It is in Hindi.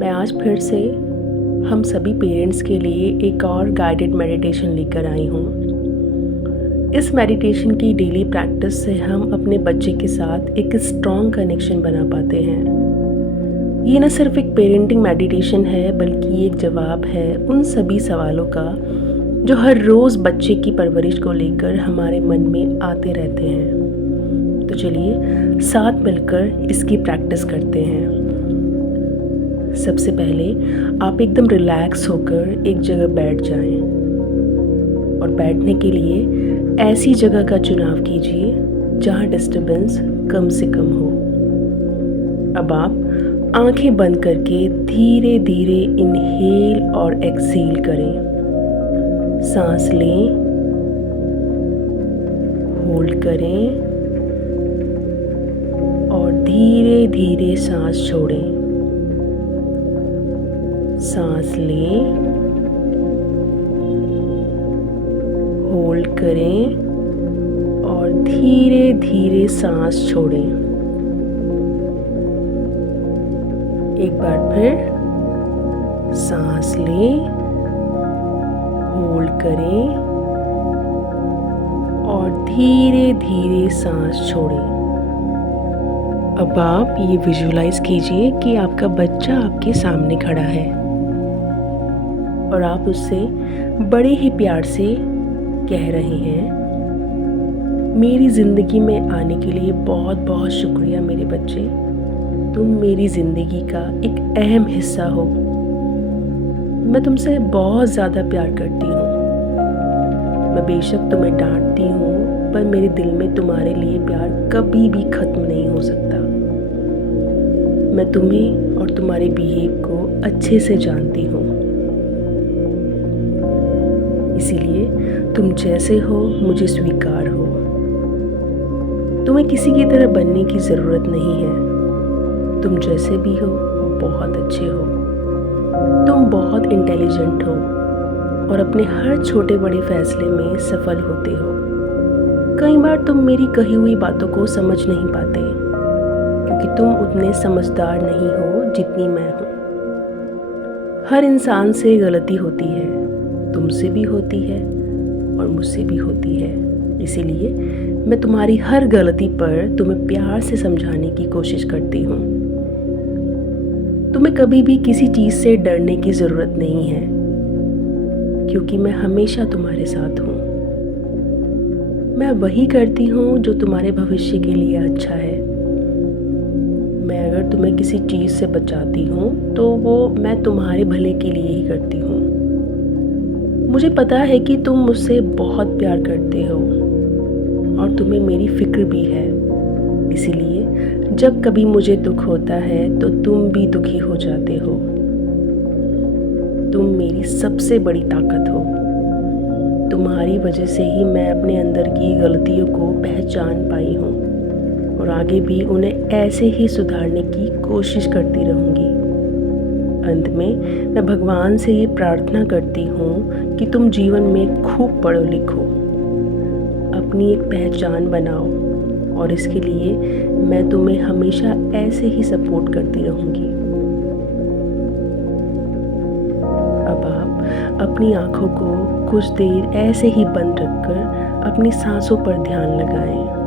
मैं आज फिर से हम सभी पेरेंट्स के लिए एक और गाइडेड मेडिटेशन लेकर आई हूँ। इस मेडिटेशन की डेली प्रैक्टिस से हम अपने बच्चे के साथ एक स्ट्रॉन्ग कनेक्शन बना पाते हैं। ये न सिर्फ एक पेरेंटिंग मेडिटेशन है बल्कि एक जवाब है उन सभी सवालों का जो हर रोज़ बच्चे की परवरिश को लेकर हमारे मन में आते रहते हैं। तो चलिए साथ मिलकर इसकी प्रैक्टिस करते हैं। सबसे पहले आप एकदम रिलैक्स होकर एक जगह बैठ जाएं और बैठने के लिए ऐसी जगह का चुनाव कीजिए जहां डिस्टरबेंस कम से कम हो। अब आप आंखें बंद करके धीरे धीरे इनहेल और एक्सहेल करें। सांस लें, होल्ड करें और धीरे धीरे सांस छोड़ें। सांस लें, होल्ड करें और धीरे धीरे सांस छोड़ें। एक बार फिर सांस लें, होल्ड करें और धीरे धीरे सांस छोड़ें। अब आप ये विजुलाइज कीजिए कि आपका बच्चा आपके सामने खड़ा है और आप उससे बड़े ही प्यार से कह रहे हैं, मेरी ज़िंदगी में आने के लिए बहुत बहुत शुक्रिया मेरे बच्चे। तुम मेरी ज़िंदगी का एक अहम हिस्सा हो। मैं तुमसे बहुत ज़्यादा प्यार करती हूँ। मैं बेशक तुम्हें डांटती हूँ पर मेरे दिल में तुम्हारे लिए प्यार कभी भी ख़त्म नहीं हो सकता। मैं तुम्हें और तुम्हारे बिहेव को अच्छे से जानती हूँ, इसीलिए तुम जैसे हो मुझे स्वीकार हो। तुम्हें किसी की तरह बनने की ज़रूरत नहीं है। तुम जैसे भी हो बहुत अच्छे हो। तुम बहुत इंटेलिजेंट हो और अपने हर छोटे बड़े फैसले में सफल होते हो। कई बार तुम मेरी कही हुई बातों को समझ नहीं पाते क्योंकि तुम उतने समझदार नहीं हो जितनी मैं हूँ। हर इंसान से गलती होती है, तुमसे भी होती है और मुझसे भी होती है। इसीलिए मैं तुम्हारी हर गलती पर तुम्हें प्यार से समझाने की कोशिश करती हूँ। तुम्हें कभी भी किसी चीज़ से डरने की ज़रूरत नहीं है क्योंकि मैं हमेशा तुम्हारे साथ हूँ। मैं वही करती हूँ जो तुम्हारे भविष्य के लिए अच्छा है। मैं अगर तुम्हें किसी चीज़ से बचाती हूँ तो वो मैं तुम्हारे भले के लिए ही करती हूँ। मुझे पता है कि तुम मुझसे बहुत प्यार करते हो और तुम्हें मेरी फिक्र भी है। इसीलिए जब कभी मुझे दुख होता है तो तुम भी दुखी हो जाते हो। तुम मेरी सबसे बड़ी ताकत हो। तुम्हारी वजह से ही मैं अपने अंदर की गलतियों को पहचान पाई हूँ और आगे भी उन्हें ऐसे ही सुधारने की कोशिश करती रहूँगी। अंत में मैं भगवान से ये प्रार्थना करती हूँ कि तुम जीवन में खूब पढ़ो लिखो, अपनी एक पहचान बनाओ और इसके लिए मैं तुम्हें हमेशा ऐसे ही सपोर्ट करती रहूँगी। अब आप अपनी आँखों को कुछ देर ऐसे ही बंद रखकर अपनी सांसों पर ध्यान लगाएं।